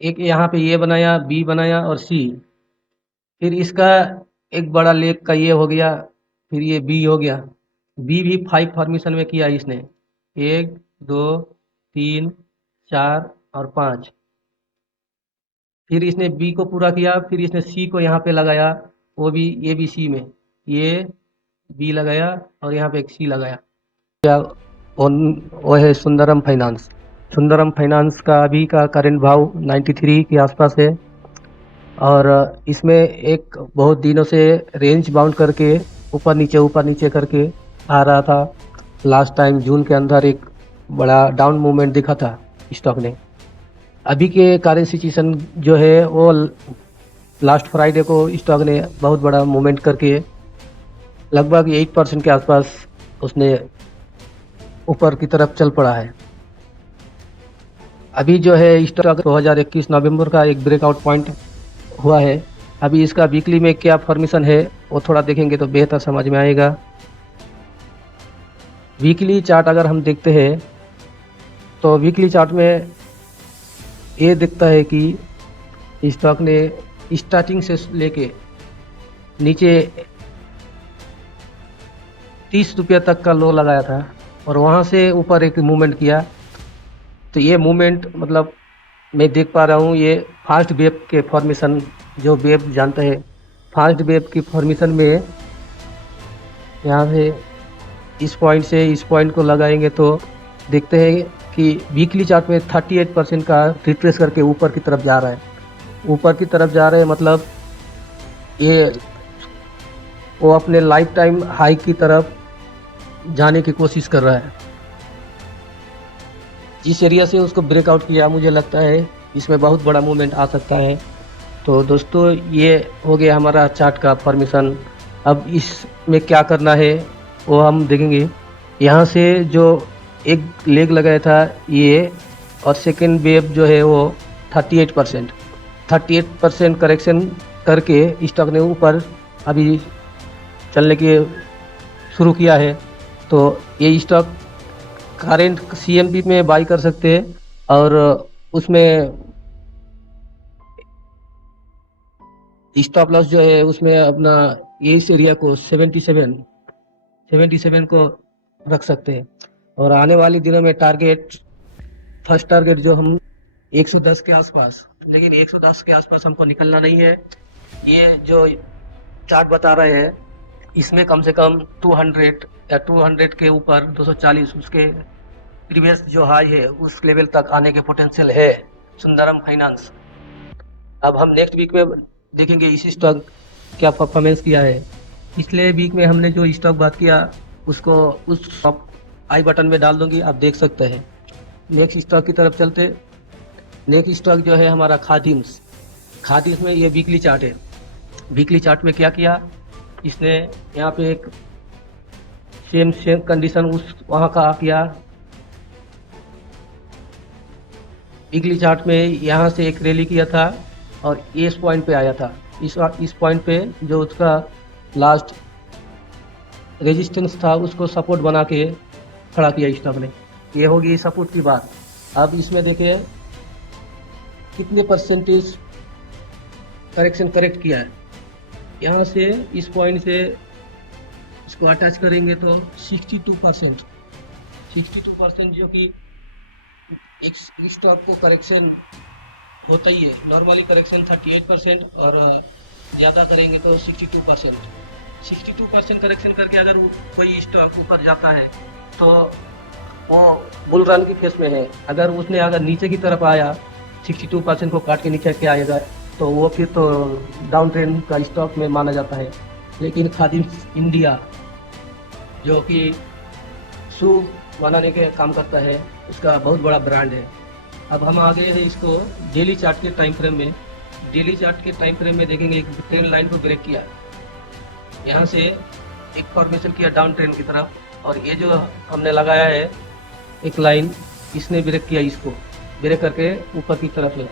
एक यहाँ पे ए बनाया, बी बनाया और सी। फिर इसका एक बड़ा लेग का ये हो गया, फिर ये बी हो गया। बी भी 5 फॉर्मेशन में किया इसने। 1, 2, 3, 4 और 5। फिर इसने बी को पूरा किया, फिर इसने सी को यहाँ पे लगाया, वो भी ए बी सी में। ये बी लगाया और यहाँ पे एक सी लगाया। क्या वो है सुंदरम फाइनेंस। सुंदरम फाइनेंस का अभी का करंट भाव 93 के आसपास है। और इसमें एक बहुत दिनों से रेंज बाउंड करके ऊपर नीचे करके आ रहा था। लास्ट टाइम जून के अंदर एक बड़ा डाउन मूवमेंट दिखा था स्टॉक ने। अभी के करंट सिचुएशन जो है वो लास्ट फ्राइडे को स्टॉक ने बहुत बड़ा मूवमेंट करके लगभग 8% के आसपास उसने ऊपर की तरफ चल पड़ा है। अभी जो है स्टॉक 2021 नवंबर का एक ब्रेकआउट पॉइंट हुआ है। अभी इसका वीकली में क्या फॉर्मेशन है वो थोड़ा देखेंगे तो बेहतर समझ में आएगा। वीकली चार्ट अगर हम देखते हैं तो वीकली चार्ट में ये दिखता है कि स्टॉक ने स्टार्टिंग से लेके नीचे 30 रुपये तक का लो लगाया था और वहाँ से ऊपर एक मूवमेंट किया। तो ये मूवमेंट मतलब मैं देख पा रहा हूँ ये फास्ट वेव के फॉर्मेशन, जो वेव जानते हैं फास्ट वेव की फॉर्मेशन में यहाँ से इस पॉइंट से इस पॉइंट को लगाएंगे तो देखते हैं कि वीकली चार्ट में 38% का रिट्रेस करके ऊपर की तरफ जा रहा है। ऊपर की तरफ जा रहे हैं मतलब ये वो अपने लाइफ टाइम हाई की तरफ जाने की कोशिश कर रहा है। जिस एरिया से उसको ब्रेकआउट किया मुझे लगता है इसमें बहुत बड़ा मूवमेंट आ सकता है। तो दोस्तों ये हो गया हमारा चार्ट का फॉर्मेशन। अब इसमें क्या करना है वो हम देखेंगे। यहाँ से जो एक लेग लगाया था ये और सेकेंड वेव जो है वो 38% करेक्शन करके स्टॉक ने ऊपर अभी चलने के शुरू किया है। तो ये स्टॉक करेंट CMB में बाई कर सकते हैं और उसमें स्टॉप लॉस जो है उसमें अपना इस एरिया को 77 को रख सकते हैं। और आने वाले दिनों में फर्स्ट टारगेट जो हम 110 के आसपास, लेकिन 110 के आसपास हमको निकलना नहीं है। ये जो चार्ट बता रहे हैं इसमें कम से कम 200 या 200 के ऊपर 240 उसके प्रीवियस जो हाई है उस लेवल तक आने के पोटेंशियल है सुंदरम फाइनेंस। अब हम नेक्स्ट वीक में देखेंगे इसी स्टॉक क्या परफॉर्मेंस किया है। पिछले वीक में हमने जो स्टॉक बात किया उसको उस आई बटन में डाल दूंगी, आप देख सकते हैं। नेक्स्ट स्टॉक की तरफ चलते। नेक्स्ट स्टॉक जो है हमारा खादिम्स। खादिम्स में ये वीकली चार्ट है। वीकली चार्ट में क्या किया इसने, यहाँ पे एक सेम कंडीशन उस वहाँ का किया। वीकली चार्ट में यहाँ से एक रैली किया था और इस पॉइंट पे आया था। इस पॉइंट पे जो उसका लास्ट रेजिस्टेंस था उसको सपोर्ट बना के खड़ा किया स्टॉक ने। ये होगी सपोर्ट की बात। अब इसमें देखिए कितने परसेंटेज करेक्शन करेक्ट किया है। यहाँ से इस पॉइंट से इसको अटैच करेंगे तो 62% जो कि एक स्टॉक को करेक्शन होता ही है। नॉर्मली करेक्शन 38% और ज़्यादा करेंगे तो 62% करेक्शन करके अगर कोई स्टॉक ऊपर जाता है तो वो बुल रन की फेस में है। अगर नीचे की तरफ आया 62% को काट के नीचे के आएगा तो वो फिर तो डाउन ट्रेंड का स्टॉक में माना जाता है। लेकिन खादिम्स इंडिया जो कि शू बनाने के काम करता है उसका बहुत बड़ा ब्रांड है। अब हम आ गए हैं इसको डेली चार्ट के टाइम फ्रेम में। डेली चार्ट के टाइम फ्रेम में देखेंगे एक ट्रेंड लाइन को ब्रेक किया, यहाँ से एक फॉर्मेशन किया डाउन ट्रेंड की तरफ और ये जो हमने लगाया है एक लाइन इसने ब्रेक किया, इसको ब्रेक करके ऊपर की तरफ है।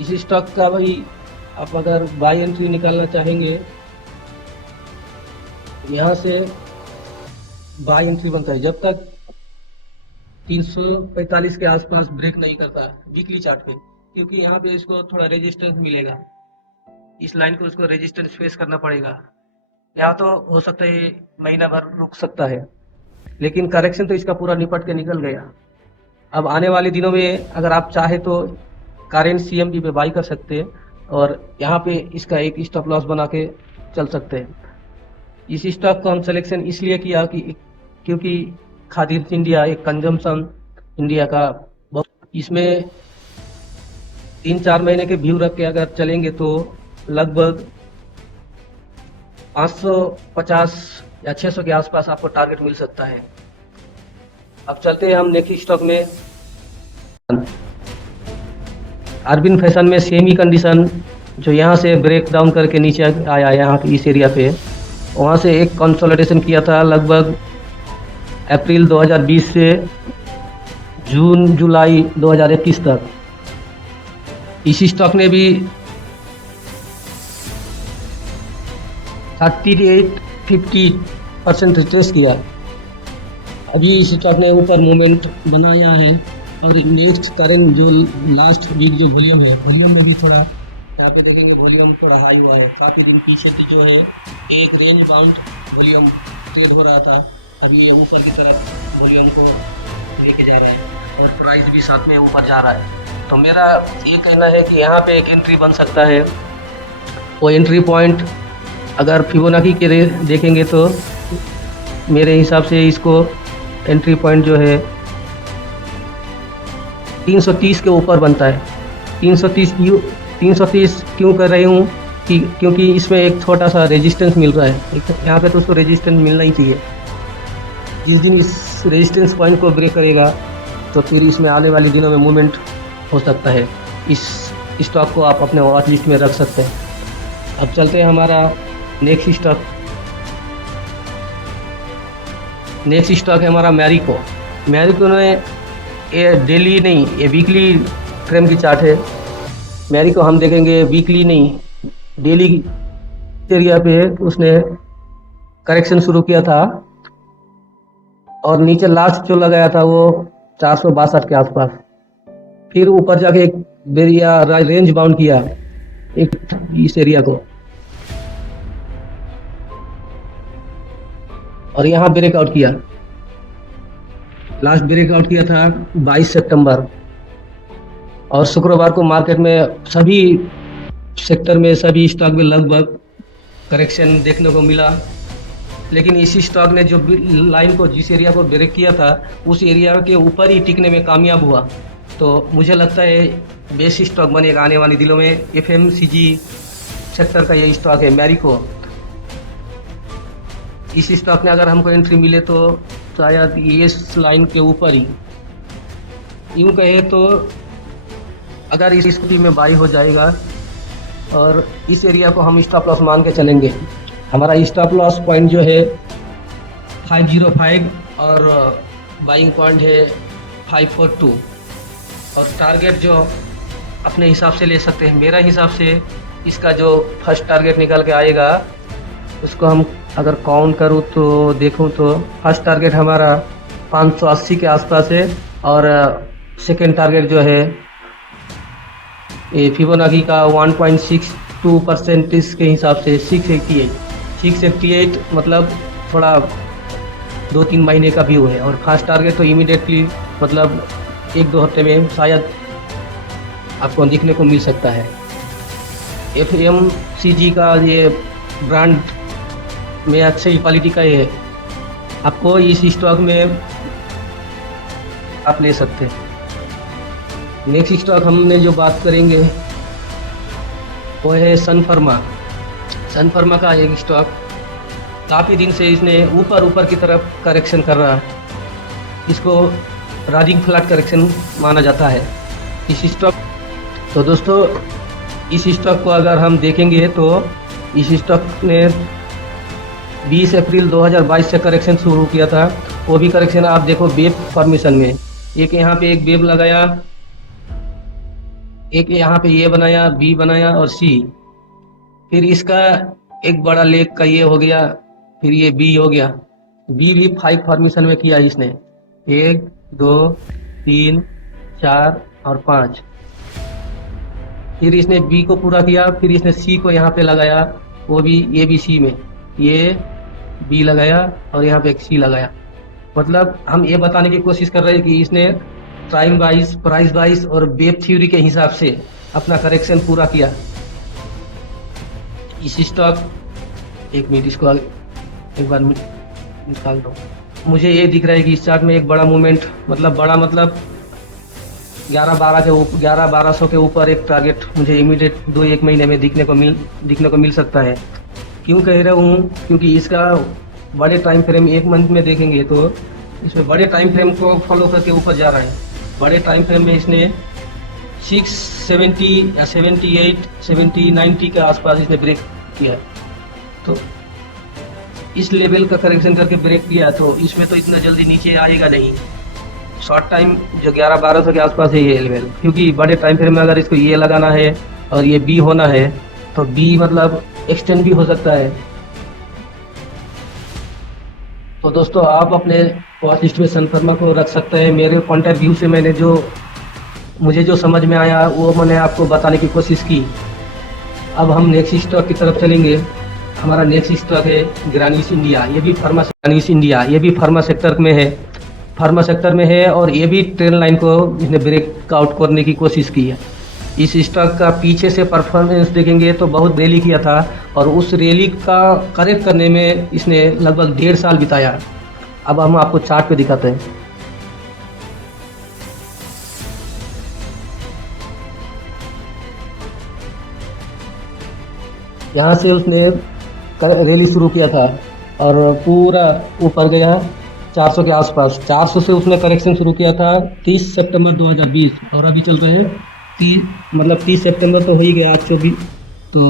इस स्टॉक का भाई आप अगर बाई एंट्री निकालना चाहेंगे यहाँ से बाई एंट्री बनता है। जब तक 345 के आसपास ब्रेक नहीं करता वीकली चार्ट पे, क्योंकि यहाँ पे इसको थोड़ा रेजिस्टेंस मिलेगा। इस लाइन को इसको रेजिस्टेंस फेस करना पड़ेगा। या तो हो सकता है ये महीना भर रुक सकता है, लेकिन करेक्शन तो इसका पूरा निपट के निकल गया। अब आने वाले दिनों में अगर आप चाहे तो करेंट सीएमडी पे बाई कर सकते हैं, और यहाँ पे इसका एक स्टॉप लॉस बना के चल सकते हैं। इस स्टॉक को हम सिलेक्शन इसलिए किया कि क्योंकि खादी इंडिया एक कंजम्पशन इंडिया का इसमें 3-4 महीने के व्यू रख के अगर चलेंगे तो लगभग 550 या 600 के आसपास आपको टारगेट मिल सकता है। अब चलते हैं हम नेक्स्ट स्टॉक में। अरविंद फैशन में सेम ही कंडीशन, जो यहाँ से ब्रेक डाउन करके नीचे आया यहाँ इस एरिया पे, वहाँ से एक कंसोलिडेशन किया था लगभग अप्रैल 2020 से जून जुलाई 2021 तक। इस स्टॉक ने भी 38-50% रिट्रेस किया। अभी इस स्टॉक ने ऊपर मूवमेंट बनाया है, और नेक्स्ट करेंट जो लास्ट वीक जो वॉल्यूम है, वॉल्यूम में भी थोड़ा यहाँ पे देखेंगे वॉल्यूम थोड़ा हाई हुआ है। काफ़ी दिन पीछे की जो है एक रेंज बाउंड वॉल्यूम ट्रेड हो रहा था, अभी ये ऊपर की तरफ वॉल्यूम को लेके जा रहा है, और प्राइस भी साथ में ऊपर जा रहा है। तो मेरा ये कहना है कि यहाँ पे एक एंट्री बन सकता है। वो एंट्री पॉइंट अगर फिबोनाची के देखेंगे तो मेरे हिसाब से इसको एंट्री पॉइंट जो है 330 के ऊपर बनता है। 330 क्यों कर रही हूँ कि क्योंकि इसमें एक छोटा सा रेजिस्टेंस मिल रहा है, यहाँ पे तो उसको रेजिस्टेंस मिलना ही चाहिए। जिस दिन इस रेजिस्टेंस पॉइंट को ब्रेक करेगा तो फिर इसमें आने वाले दिनों में मूवमेंट हो सकता है। इस स्टॉक को आप अपने वॉच लिस्ट में रख सकते हैं। अब चलते हैं हमारा नेक्स्ट स्टॉक है हमारा मैरिको। मैरिको में ये डेली नहीं, ये वीकली फ्रेम की चार्ट है। मैरिको हम देखेंगे वीकली नहीं डेली एरिया पे उसने करेक्शन शुरू किया था, और नीचे लास्ट जो लगाया था वो 462 के आसपास, फिर ऊपर जाके एक बेरिया रेंज बाउंड किया एक इस एरिया को, और यहाँ ब्रेकआउट किया। लास्ट ब्रेकआउट किया था 22 सितंबर, और शुक्रवार को मार्केट में सभी सेक्टर में सभी स्टॉक में लगभग करेक्शन देखने को मिला। लेकिन इसी स्टॉक ने जो लाइन को जिस एरिया को ब्रेक किया था उस एरिया के ऊपर ही टिकने में कामयाब हुआ। तो मुझे लगता है बेस्ट स्टॉक बनेगा आने वाले दिनों में। एफएमसीजी सेक्टर का ये स्टॉक है मैरिको। इस स्टॉक में अगर हमको एंट्री मिले तो शायद इस लाइन के ऊपर ही, यूँ कहे तो अगर इस स्थिति में बाई हो जाएगा, और इस एरिया को हम स्टॉप लॉस मान के चलेंगे। हमारा स्टॉप लॉस पॉइंट जो है 505 और बाइंग पॉइंट है 542, और टारगेट जो अपने हिसाब से ले सकते हैं। मेरा हिसाब से इसका जो फर्स्ट टारगेट निकल के आएगा उसको हम अगर काउंट करूँ तो देखूँ तो फर्स्ट टारगेट हमारा 580 के आसपास है, और सेकेंड टारगेट जो है ये फिबोनाची का 1.62% के हिसाब से 688 मतलब थोड़ा 2-3 महीने का व्यू है। और फर्स्ट टारगेट तो इमीडिएटली मतलब 1-2 हफ्ते में शायद आपको दिखने को मिल सकता है। एफएमसीजी का ये ब्रांड में अच्छी क्वालिटी का ये आपको इस स्टॉक में आप ले सकते हैं। नेक्स्ट स्टॉक हमने जो बात करेंगे वो है सन फार्मा का एक स्टॉक। काफ़ी दिन से इसने ऊपर की तरफ करेक्शन कर रहा है, इसको राइजिंग फ्लैट करेक्शन माना जाता है इस स्टॉक। तो दोस्तों इस स्टॉक को अगर हम देखेंगे तो इस स्टॉक ने 20 अप्रैल 2022 से करेक्शन शुरू किया था। वो भी करेक्शन आप देखो वेव फॉर्मेशन में, एक यहाँ पे एक वेव लगाया, एक यहाँ पे ये बनाया, बी बनाया और सी, फिर इसका एक बड़ा लेग का ये हो गया, फिर ये बी हो गया। बी भी 5 फॉर्मेशन में किया इसने, 1 2, 3, 4 और 5। फिर इसने बी को पूरा किया, फिर इसने सी को यहाँ पे लगाया, वो भी ये भी सी में, ये बी लगाया और यहाँ पे एक सी लगाया। मतलब हम ये बताने की कोशिश कर रहे हैं कि इसने टाइम वाइज, प्राइस वाइज और वेब थ्योरी के हिसाब से अपना करेक्शन पूरा किया। इस स्टॉक, एक मिनट इसको एक बार निकाल दो। मुझे ये दिख रहा है कि इस चार्ट में एक बड़ा मूवमेंट, मतलब बड़ा मतलब 11-1200 के ऊपर एक टारगेट मुझे इमीडिएट 2-1 महीने में दिखने को मिल सकता है। क्यों कह रहा हूँ, क्योंकि इसका बड़े टाइम फ्रेम 1 मंथ में देखेंगे तो इसमें बड़े टाइम फ्रेम को फॉलो करके ऊपर जा रहा है। बड़े टाइम फ्रेम में इसने 670 या 78, 70, 90 के आसपास इसने ब्रेक किया। तो इस लेवल का करेक्शन करके ब्रेक किया, तो इसमें तो इतना जल्दी नीचे आएगा नहीं। शॉर्ट टाइम जो 11-1200 के आसपास है ये लेवल, क्योंकि बड़े टाइम फ्रेम में अगर इसको ये लगाना है और ये बी होना है तो बी मतलब एक्सटेंड भी हो सकता है। तो दोस्तों आप अपने वॉच लिस्ट में सन फार्मा को रख सकते हैं। मेरे पॉइंट ऑफ व्यू से मुझे जो समझ में आया वो मैंने आपको बताने की कोशिश की। अब हम नेक्स्ट स्टॉक की तरफ चलेंगे। हमारा नेक्स्ट स्टॉक है ग्रानिस इंडिया। ये भी फार्मा सेक्टर में है, और ये भी ट्रेंड लाइन को इसने ब्रेकआउट करने की कोशिश की है। इस स्टॉक का पीछे से परफॉर्मेंस देखेंगे तो बहुत रैली किया था, और उस रैली का करेक्ट करने में इसने लगभग 1.5 साल बिताया। अब हम आपको चार्ट पे दिखाते हैं। यहाँ से उसने रैली शुरू किया था और पूरा ऊपर गया 400 के आसपास। 400 से उसने करेक्शन शुरू किया था 30 सितंबर 2020, और अभी चल रहे हैं 30 सितंबर तो हो ही गया, आज 24, तो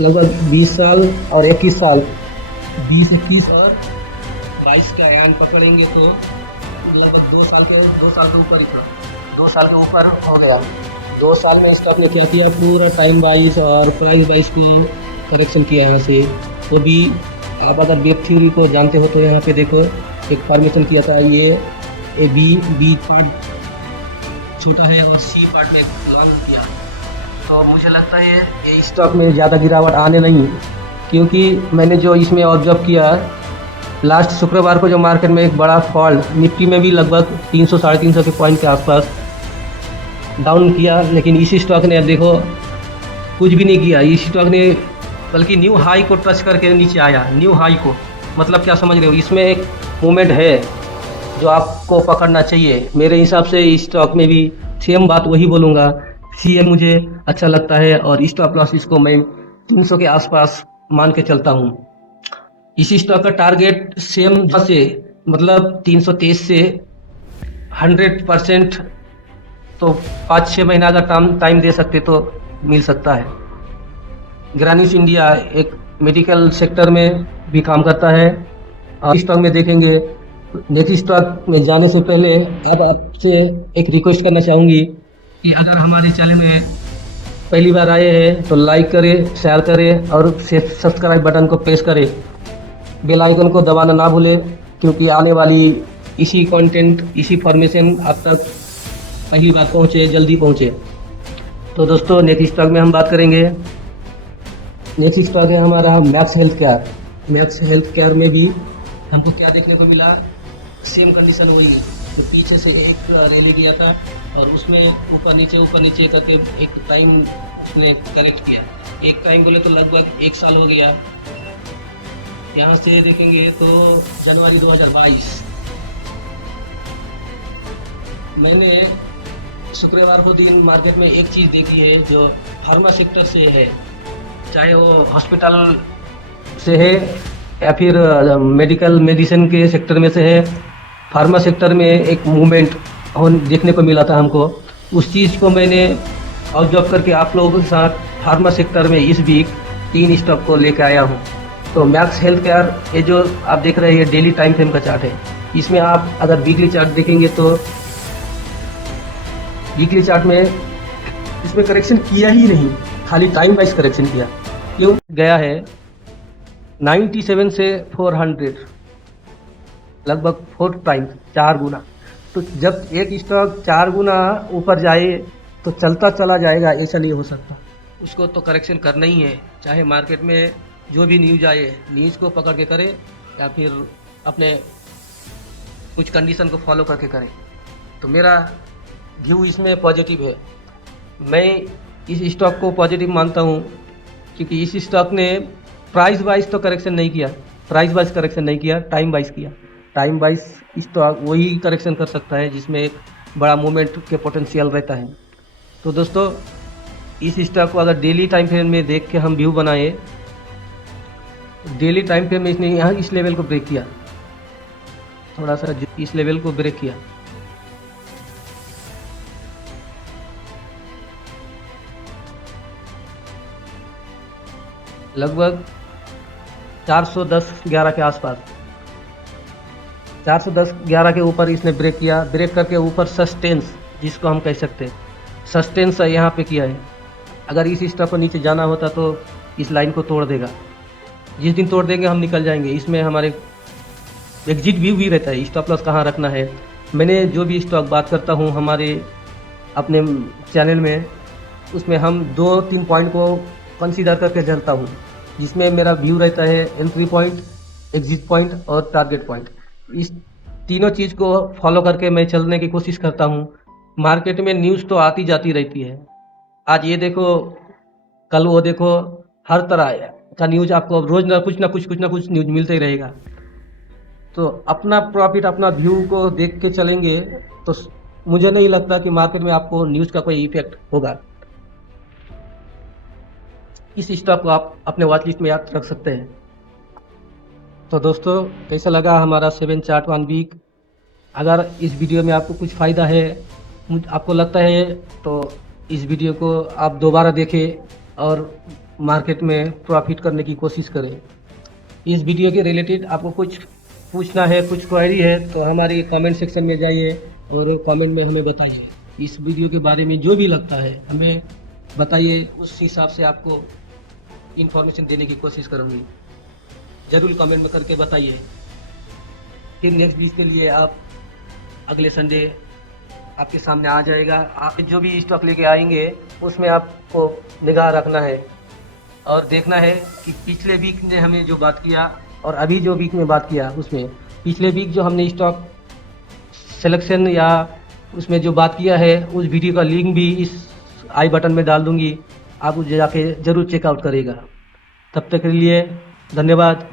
लगभग 20 साल और 21 साल, 20, 21 और 22 का एंड पकड़ेंगे तो लगभग 2 साल के ऊपर ही था, 2 साल के ऊपर हो गया। 2 साल में स्टॉक ने क्या किया, पूरा टाइम वाइज और प्राइस वाइज को करेक्शन किया यहाँ से। तो भी आप अगर वेब थ्योरी को जानते हो तो यहाँ पे देखो एक फॉर्मेशन किया था, ये बी पार्ट छोटा है और सी पार्ट में लॉन्ग किया। तो मुझे लगता है ये स्टॉक में ज़्यादा गिरावट आने नहीं, क्योंकि मैंने जो इसमें ऑब्जर्व किया, लास्ट शुक्रवार को जो मार्केट में एक बड़ा फॉल, निफ्टी में भी लगभग 300-350 के पॉइंट के आसपास डाउन किया, लेकिन इसी स्टॉक ने अब देखो कुछ भी नहीं किया। इस स्टॉक ने बल्कि न्यू हाई को टच करके नीचे आया। न्यू हाई को मतलब क्या समझ रहे हो, इसमें एक मूवमेंट है जो आपको पकड़ना चाहिए। मेरे हिसाब से इस स्टॉक में भी सेम बात वही बोलूँगा। सीएम मुझे अच्छा लगता है और स्टॉप लॉस इसको मैं 300 के आसपास मान के चलता हूँ। इसी स्टॉक का टारगेट सेम से मतलब 323 से 100% तो 5-6 महीना अगर टाइम दे सकते तो मिल सकता है। ग्रानिस इंडिया एक मेडिकल सेक्टर में भी काम करता है। और स्टॉक में देखेंगे, नेक्स्ट स्टॉक में जाने से पहले अब आपसे एक रिक्वेस्ट करना चाहूँगी कि अगर हमारे चैनल में पहली बार आए हैं तो लाइक करें, शेयर करें और सब्सक्राइब बटन को प्रेस करें। बेल आइकन को दबाना ना भूलें, क्योंकि आने वाली इसी कंटेंट, इसी फॉर्मेशन आप तक पहली बार पहुँचे, जल्दी पहुँचे। तो दोस्तों नेक्स्ट स्टॉक में हम बात करेंगे। नेक्स्ट स्टॉक है हमारा max health care. Max health care में भी हमको क्या देखने को मिला, सेम कंडीशन हो रही है। तो पीछे से एक रैली दिया था और उसमें ऊपर नीचे करके एक टाइम उसने करेक्ट किया। एक टाइम बोले तो लगभग 1 साल हो गया। यहाँ से देखेंगे तो जनवरी 2022 मैंने शुक्रवार को दिन मार्केट में एक चीज़ देखी है जो फार्मा सेक्टर से है, चाहे वो हॉस्पिटल से है या फिर मेडिसिन के सेक्टर में से है। फार्मा सेक्टर में एक मूवमेंट देखने को मिला था हमको। उस चीज़ को मैंने ऑब्जर्व करके आप लोगों के साथ फार्मा सेक्टर में इस वीक 3 स्टॉक को लेकर आया हूँ। तो मैक्स हेल्थ केयर, ये जो आप देख रहे हैं ये डेली टाइम फ्रेम का चार्ट है। इसमें आप अगर वीकली चार्ट देखेंगे तो वीकली चार्ट में इसमें करेक्शन किया ही नहीं, खाली टाइम वाइज करेक्शन किया। क्यों गया है 97 से 400, लगभग 4 टाइम्स, 4 गुना। तो जब एक स्टॉक 4 गुना ऊपर जाए तो चलता चला जाएगा, ऐसा नहीं हो सकता। उसको तो करेक्शन करना ही है, चाहे मार्केट में जो भी न्यूज आए, न्यूज को पकड़ के करे या फिर अपने कुछ कंडीशन को फॉलो करके करें। तो मेरा व्यू इसमें पॉजिटिव है। मैं इस स्टॉक को पॉजिटिव मानता हूँ क्योंकि इस स्टॉक ने प्राइस वाइज तो करेक्शन नहीं किया, प्राइस वाइज करेक्शन नहीं किया, टाइम वाइज किया। टाइम वाइज स्टॉक वही करेक्शन कर सकता है जिसमें एक बड़ा मूवमेंट के पोटेंशियल रहता है। तो दोस्तों, इस स्टॉक को अगर डेली टाइम फ्रेम में देख के हम व्यू बनाए, डेली टाइम फ्रेम में इसने यहाँ इस लेवल को ब्रेक किया, थोड़ा सा इस लेवल को ब्रेक किया, लगभग 410-11 के आसपास, 410-11 के ऊपर इसने ब्रेक किया। ब्रेक करके ऊपर सस्टेंस, जिसको हम कह सकते हैं सस्टेंस यहाँ पे किया है। अगर इस स्टॉक को नीचे जाना होता तो इस लाइन को तोड़ देगा। जिस दिन तोड़ देंगे हम निकल जाएंगे। इसमें हमारे एग्जिट व्यू भी रहता है, स्टॉप लॉस कहाँ रखना है। मैंने जो भी स्टॉक बात करता हूँ हमारे अपने चैनल में, उसमें हम 2-3 पॉइंट को कंसीडर करके चलता हूँ, जिसमें मेरा व्यू रहता है एंट्री पॉइंट, एग्जिट पॉइंट और टारगेट पॉइंट। इस तीनों चीज़ को फॉलो करके मैं चलने की कोशिश करता हूँ। मार्केट में न्यूज़ तो आती जाती रहती है, आज ये देखो कल वो देखो, हर तरह का न्यूज़ आपको रोज ना कुछ न्यूज़ मिलते ही रहेगा। तो अपना प्रॉफिट, अपना व्यू को देख के चलेंगे तो मुझे नहीं लगता कि मार्केट में आपको न्यूज़ का कोई इफेक्ट होगा। इस स्टॉक को आप अपने वॉच लिस्ट में याद रख सकते हैं। तो दोस्तों, कैसा लगा हमारा 7 चार्ट 1 वीक? अगर इस वीडियो में आपको कुछ फ़ायदा है, आपको लगता है, तो इस वीडियो को आप दोबारा देखें और मार्केट में प्रॉफिट करने की कोशिश करें। इस वीडियो के रिलेटेड आपको कुछ पूछना है, कुछ क्वेरी है, तो हमारी कमेंट सेक्शन में जाइए और कमेंट में हमें बताइए। इस वीडियो के बारे में जो भी लगता है हमें बताइए, उस हिसाब से आपको इन्फॉर्मेशन देने की कोशिश करूँगी। ज़रूर कमेंट में करके बताइए। फिर नेक्स्ट वीक के लिए आप अगले संडे आपके सामने आ जाएगा। आप जो भी स्टॉक लेके आएंगे उसमें आपको निगाह रखना है और देखना है कि पिछले वीक ने हमें जो बात किया और अभी जो वीक में बात किया, उसमें पिछले वीक जो हमने स्टॉक सिलेक्शन या उसमें जो बात किया है, उस वीडियो का लिंक भी इस आई बटन में डाल दूंगी, आप उसे जाके ज़रूर चेकआउट करिएगा। तब तक के लिए धन्यवाद।